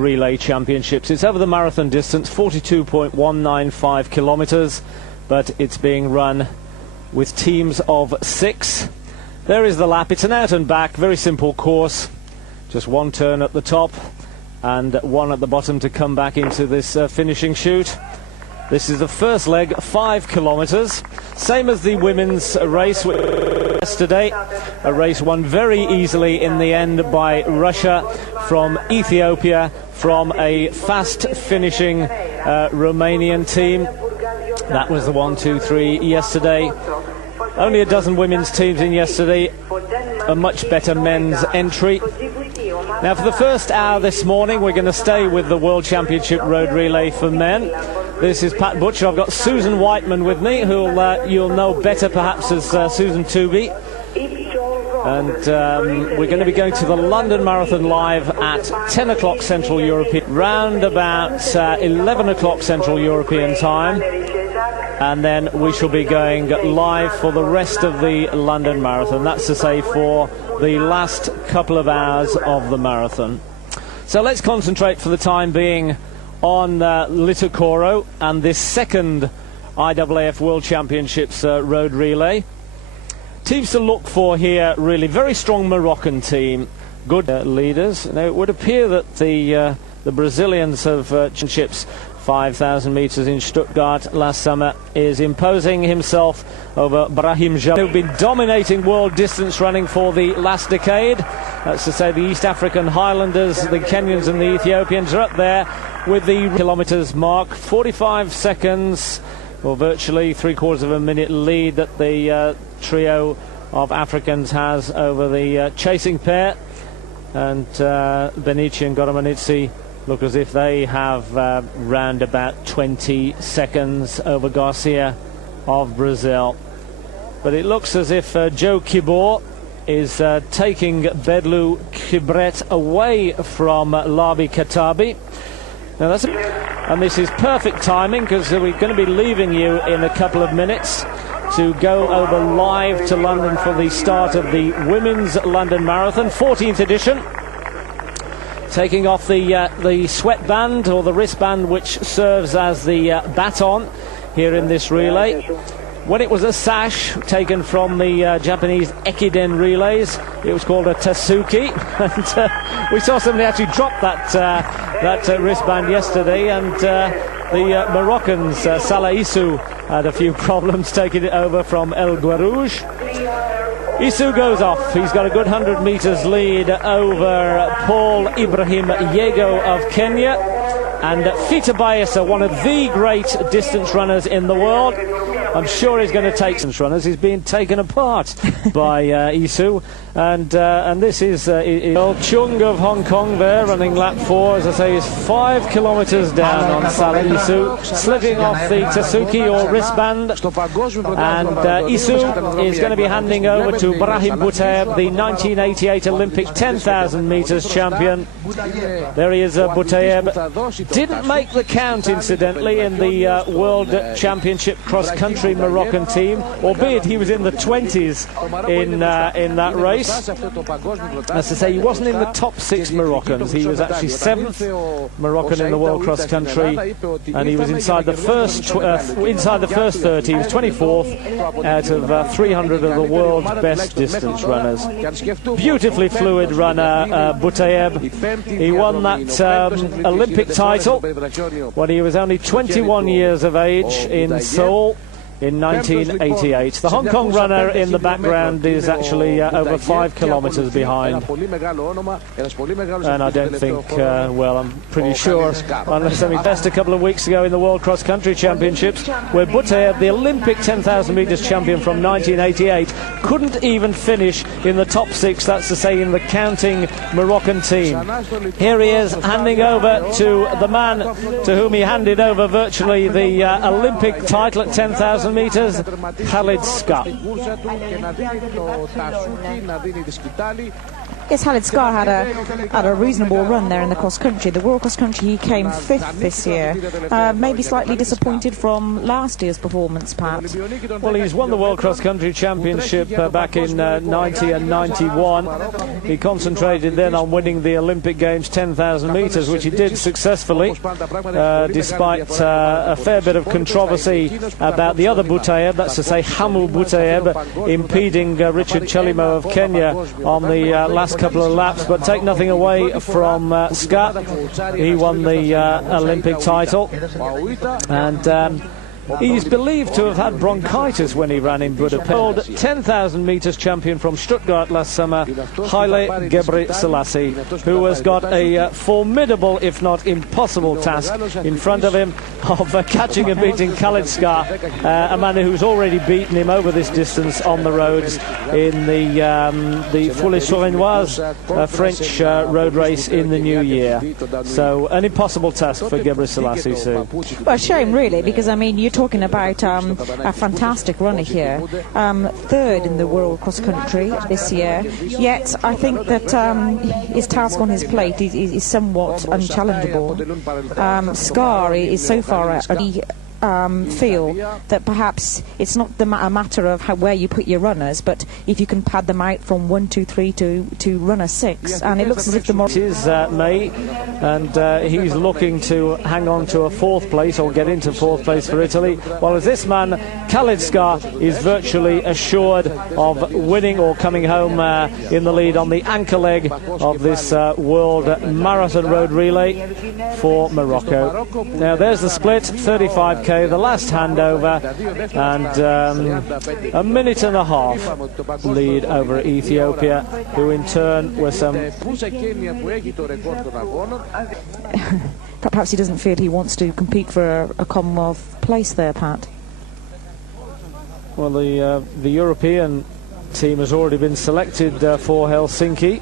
Relay Championships. It's over the marathon distance, 42.195 kilometers, but it's being run with teams of 6. There is the lap. It's an out and back, very simple course. Just one turn at the top and one at the bottom to come back into this finishing chute. This is the first leg, 5 kilometers, same as the women's race yesterday. A race won very easily in the end by Russia from Ethiopia, from a fast finishing Romanian team. That was the 1, 2, 3 yesterday. Only a dozen women's teams in yesterday, a much better men's entry. Now for the first hour this morning we're going to stay with the World Championship Road Relay for men. This is Pat Butcher. I've got Susan Whiteman with me, who you'll know better perhaps as Susan Tooby. And we're going to be going to the London Marathon live at 10 o'clock Central European, round about 11 o'clock Central European time. And then we shall be going live for the rest of the London Marathon. That's to say for the last couple of hours of the marathon. So let's concentrate for the time being on Litokoro and this second IAAF World Championships road relay. Teams to look for here, really very strong Moroccan team, good leaders. Now it would appear that the Brazilians of championships 5,000 meters in Stuttgart last summer is imposing himself over Brahim Jabal, who've been dominating world distance running for the last decade. That's to say the East African Highlanders, the Kenyans and the Ethiopians are up there with the kilometers mark. 45 seconds, or virtually 3/4 of a minute lead that the trio of Africans has over the chasing pair. And Benici and Goromanidze look as if they have round about 20 seconds over Garcia of Brazil. But it looks as if Joe Kibor is taking Bedlu Kibret away from Labi Katabi. Now and this is perfect timing, because we're going to be leaving you in a couple of minutes to go over live to London for the start of the Women's London Marathon, 14th edition. Taking off the sweatband or the wristband which serves as the baton here in this relay. When it was a sash taken from the Japanese Ekiden relays, it was called a Tasuki. And we saw somebody actually drop that wristband yesterday, and the Moroccans, Salah Issou, had a few problems taking it over from El Guarrouj. Issou goes off. He's got a good 100 meters lead over Paul Ibrahim Yego of Kenya. And Fita Bayesa, one of the great distance runners in the world. I'm sure he's going to take distance runners. He's being taken apart by Issou. And this is Chung of Hong Kong there, running lap 4. As I say, is 5 kilometers down on Salah Issou, slipping off the Tasuki or wristband. And Issou is going to be handing over to Brahim Boutaeb, the 1988 Olympic 10,000 meters champion. There he is, Boutaeb. Didn't make the count, incidentally, in the World Championship cross-country Moroccan team, albeit he was in the 20s in that race. As I say, he wasn't in the top 6 Moroccans. He was actually 7th Moroccan in the World cross-country, and he was inside the first 30. He was 24th out of 300 of the world's best distance runners. Beautifully fluid runner, Boutaeb. He won that Olympic title when he was only 21 years of age in Seoul in 1988. The Hong Kong runner in the background is actually over 5 kilometers behind. And I don't think, well, I'm pretty sure, unless he best a couple of weeks ago in the World Cross Country Championships, where Boutaeb, the Olympic 10,000 meters champion from 1988, couldn't even finish in the top 6, that's to say in the counting Moroccan team. Here he is, handing over to the man to whom he handed over virtually the Olympic title at 10,000 meters, Khalid Skah. Yes, Khalid Skah had a reasonable run there in the cross-country. The World Cross-Country, he came 5th this year. Maybe slightly disappointed from last year's performance, Pat. Well, he's won the World Cross-Country Championship back in 90 and 91. He concentrated then on winning the Olympic Games 10,000 metres, which he did successfully, despite a fair bit of controversy about the other Boutayeb, that's to say Hamu Boutayeb, impeding Richard Chelimo of Kenya on the last couple of laps. But take nothing away from Skah. He won the Olympic title, and he's believed to have had bronchitis when he ran in Budapest. 10,000 metres champion from Stuttgart last summer, Haile Gebrselassie, who has got a formidable, if not impossible, task in front of him of catching and beating Khalid Skah, a man who's already beaten him over this distance on the roads in the Foulée-sur-Ainoise French road race in the new year. So an impossible task for Gebrselassie soon. Well, a shame really, because I mean, you're talking about a fantastic runner here, 3rd in the World Cross Country this year, yet I think that his task on his plate is somewhat unchallengeable. Skah is so far feel that perhaps it's not a matter of where you put your runners, but if you can pad them out from 1, 2, 3 to runner 6, and it looks as if the It is May, and he's looking to hang on to a 4th place or get into 4th place for Italy, while as this man Khalid Skah is virtually assured of winning or coming home in the lead on the anchor leg of this World Marathon Road Relay for Morocco. Now there's the split, 35k, the last handover, and a minute and a half lead over Ethiopia, who in turn were some... Perhaps he doesn't feel he wants to compete for a Commonwealth place there, Pat. Well, the European team has already been selected for Helsinki.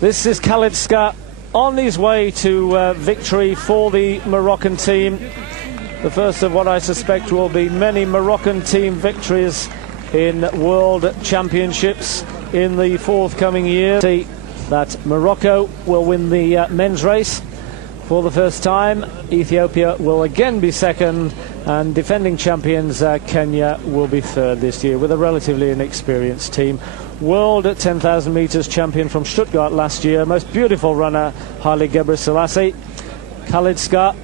This is Khalid Skah on his way to victory for the Moroccan team. The first of what I suspect will be many Moroccan team victories in World Championships in the forthcoming year. See that Morocco will win the men's race for the first time. Ethiopia will again be 2nd, and defending champions Kenya will be 3rd this year with a relatively inexperienced team. World 10,000 metres champion from Stuttgart last year, most beautiful runner Haile Gebrselassie. Khalid Skah,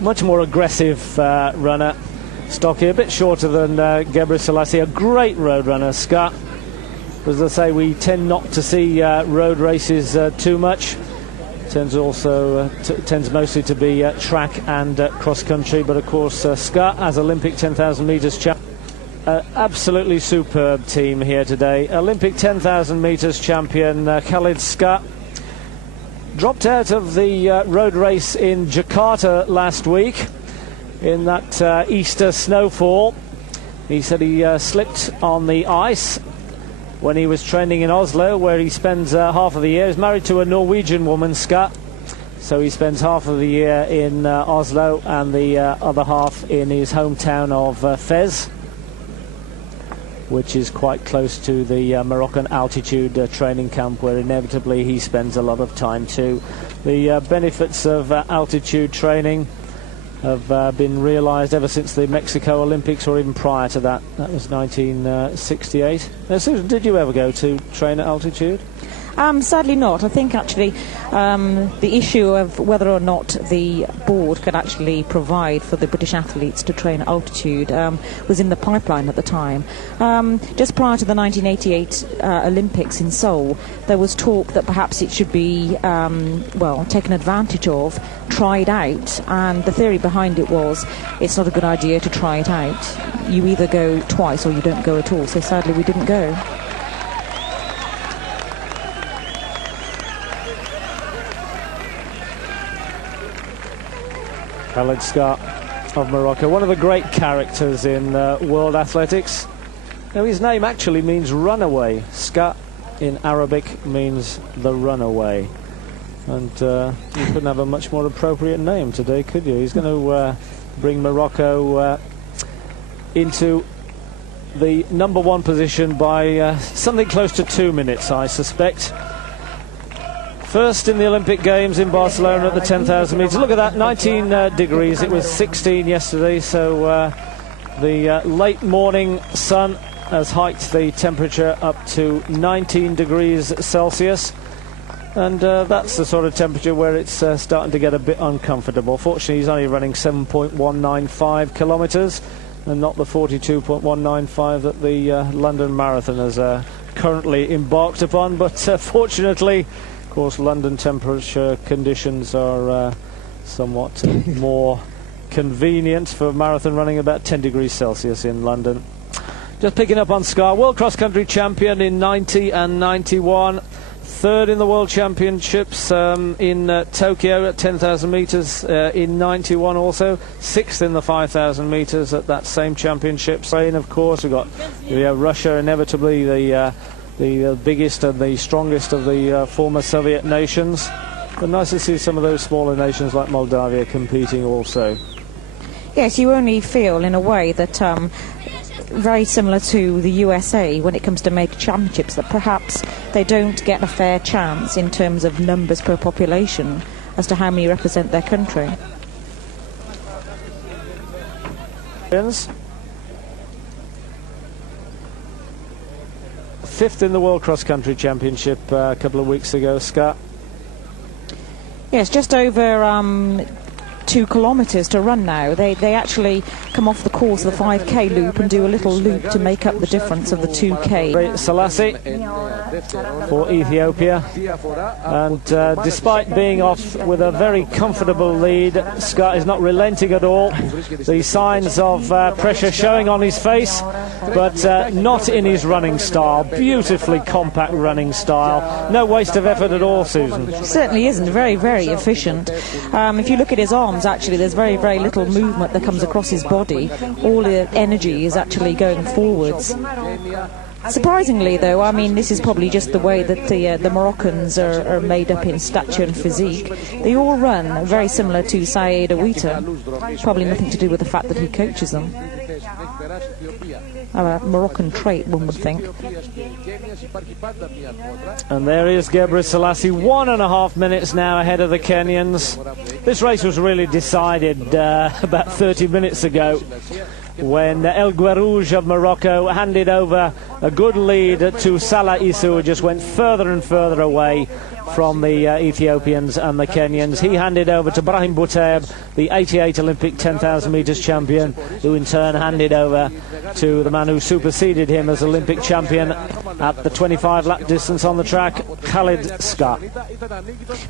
much more aggressive runner, stocky, a bit shorter than Gebrselassie, a great road runner, Skah. As I say, we tend not to see road races too much. Tends mostly to be track and cross-country, but of course Skah as Olympic 10,000 metres champion. Absolutely superb team here today. Olympic 10,000 metres champion Khalid Skah dropped out of the road race in Jakarta last week in that Easter snowfall. He said he slipped on the ice when he was training in Oslo, where he spends half of the year. He's married to a Norwegian woman, Skah, so he spends half of the year in Oslo and the other half in his hometown of Fez, which is quite close to the Moroccan altitude training camp, where inevitably he spends a lot of time too. The benefits of altitude training have been realised ever since the Mexico Olympics, or even prior to that. That was 1968. Now, Susan, did you ever go to train at altitude? Sadly not. I think actually the issue of whether or not the board could actually provide for the British athletes to train at altitude was in the pipeline at the time. Just prior to the 1988 Olympics in Seoul, there was talk that perhaps it should be taken advantage of, tried out, and the theory behind it was it's not a good idea to try it out. You either go twice or you don't go at all. So sadly we didn't go. Khalid Skah of Morocco, one of the great characters in world athletics. Now, his name actually means runaway. Skah in Arabic means the runaway. And you couldn't have a much more appropriate name today, could you? He's going to bring Morocco into the number one position by something close to 2 minutes, I suspect. First in the Olympic Games in Barcelona at the 10,000 metres. Look at that, 19 degrees. It was 16 yesterday, so the late morning sun has hiked the temperature up to 19 degrees Celsius. And that's the sort of temperature where it's starting to get a bit uncomfortable. Fortunately, he's only running 7.195 kilometres and not the 42.195 that the London Marathon has currently embarked upon. But fortunately, of course, London temperature conditions are somewhat more convenient for marathon running, about 10 degrees Celsius in London. Just picking up on Skah, world cross-country champion in 90 and 91. Third in the World Championships in Tokyo at 10,000 metres in 91 also. Sixth in the 5,000 metres at that same championship. Spain, of course. We've got Russia, inevitably the biggest and the strongest of the former Soviet nations. But nice to see some of those smaller nations like Moldavia competing also. Yes, you only feel in a way that very similar to the USA when it comes to major championships, that perhaps they don't get a fair chance in terms of numbers per population as to how many represent their country. Fifth in the World Cross Country Championship a couple of weeks ago, Skah. Yes, just over 2 kilometres to run now. They actually come off the course of the 5k loop and do a little loop to make up the difference of the 2k. Selassie for Ethiopia, and despite being off with a very comfortable lead, Skah is not relenting at all. The signs of pressure showing on his face, but not in his running style. Beautifully compact running style. No waste of effort at all, Susan. Certainly isn't. Very, very efficient. If you look at his arms, actually there's very, very little movement that comes across his body. All the energy is actually going forwards. Surprisingly, though, I mean, this is probably just the way that the Moroccans are made up in stature and physique. They all run very similar to Saeed Awita. Probably nothing to do with the fact that he coaches them. A Moroccan trait, one would think. And there is Gebre Selassie, 1.5 minutes now ahead of the Kenyans. This race was really decided about 30 minutes ago, when El Guerrouj of Morocco handed over a good lead to Salah Issou, who just went further and further away from the Ethiopians and the Kenyans. He handed over to Brahim Bouteb, the 88 Olympic 10,000 metres champion, who in turn handed over to the man who superseded him as Olympic champion at the 25 lap distance on the track, Khalid Skah.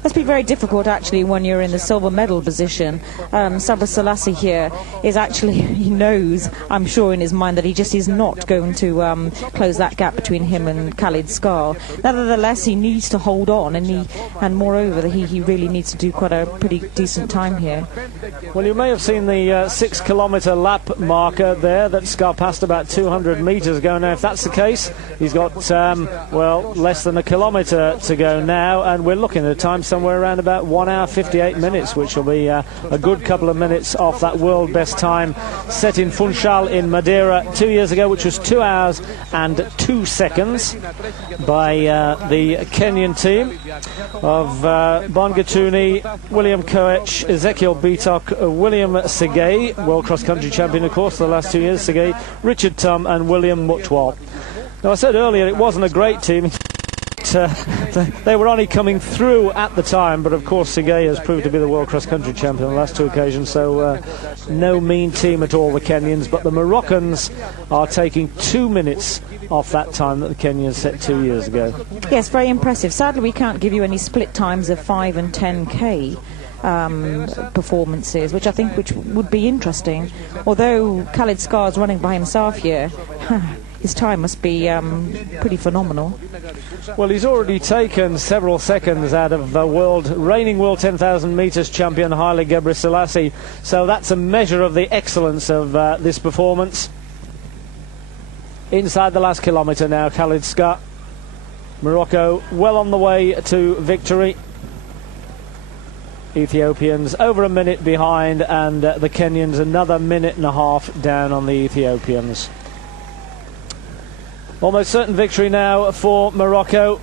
Must be very difficult actually when you're in the silver medal position. Sabra Selassie here is actually, he knows, I'm sure in his mind, that he just is not going to close that gap between him and Khalid Skah. Nevertheless, he needs to hold on, and moreover he really needs to do quite a pretty decent time here. Well, you may have seen the 6 kilometre lap marker there that Skah passed about 200 metres ago. Now, if that's the case, he's got less than a kilometre to go now, and we're looking at a time somewhere around about 1 hour 58 minutes, which will be a good couple of minutes off that world best time set in Funchal in Madeira 2 years ago, which was 2 hours and 2 seconds by the Kenyan team of Bongatuni, William Koech, Ezekiel Bitok, William Segei, world cross-country champion, of course, for the last 2 years, Segei, Richard Tum and William Mutwal. Now, I said earlier it wasn't a great team. They were only coming through at the time, but of course Segei has proved to be the world cross-country champion on the last 2 occasions, so no mean team at all, the Kenyans. But the Moroccans are taking 2 minutes off that time that the Kenyans set 2 years ago. Yes, very impressive. Sadly, we can't give you any split times of 5 and 10k performances, which I think would be interesting. Although Khalid Skah is running by himself here, his time must be pretty phenomenal. Well, he's already taken several seconds out of reigning world 10,000 metres champion Haile Gebre Selassie, so that's a measure of the excellence of this performance. Inside the last kilometre now, Khalid Skah. Morocco well on the way to victory. Ethiopians over a minute behind, and the Kenyans another minute and a half down on the Ethiopians. Almost certain victory now for Morocco,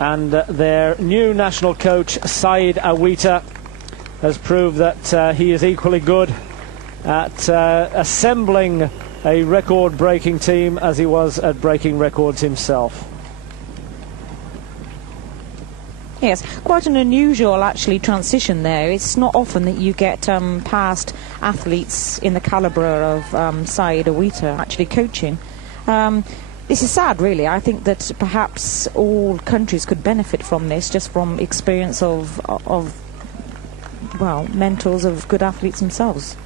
and their new national coach Saïd Awita has proved that he is equally good at assembling a record-breaking team as he was at breaking records himself. Yes, quite an unusual, actually, transition there. It's not often that you get past athletes in the calibre of Saïd Awita actually coaching. This is sad, really. I think that perhaps all countries could benefit from this, just from experience of mentors of good athletes themselves.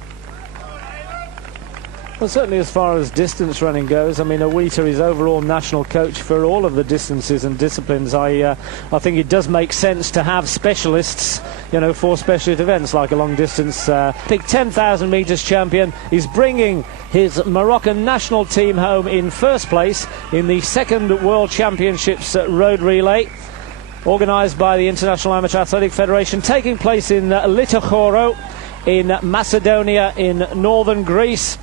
Well, certainly as far as distance running goes, I mean, Awita is overall national coach for all of the distances and disciplines. I think it does make sense to have specialists, you know, for specialist events like a long distance. Big 10,000 metres champion is bringing his Moroccan national team home in first place in the second World Championships road relay, organised by the International Amateur Athletic Federation, taking place in Litochoro in Macedonia in northern Greece.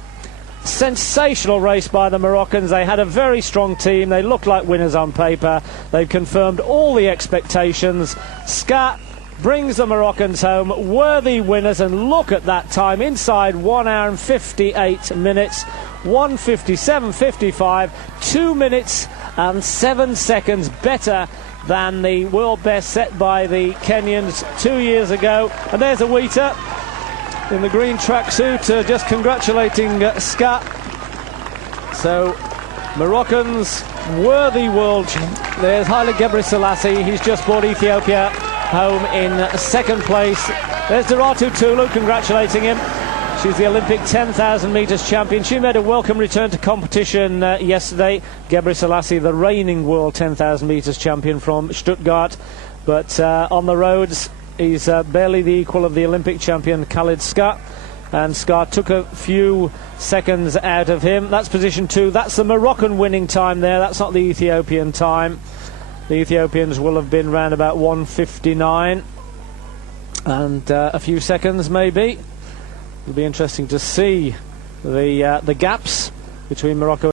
Sensational race by the Moroccans. They had a very strong team. They looked like winners on paper. They've confirmed all the expectations. Skah brings the Moroccans home, worthy winners, and look at that time, inside 1 hour and 58 minutes, 1:57.55, 2 minutes and 7 seconds better than the world best set by the Kenyans 2 years ago. And there's Awita in the green tracksuit, just congratulating Skah. So, Moroccans, worthy world. There's Haile Gebrselassie. He's just brought Ethiopia home in second place. There's Doratu Tulu, congratulating him. She's the Olympic 10,000 metres champion. She made a welcome return to competition yesterday. Gebrselassie, the reigning world 10,000 metres champion from Stuttgart. But on the roads, he's barely the equal of the Olympic champion Khalid Skah, and Skah took a few seconds out of him. That's position 2. That's the Moroccan winning time there. That's not the Ethiopian time. The Ethiopians will have been round about 1:59 and a few seconds maybe. It'll be interesting to see the gaps between Morocco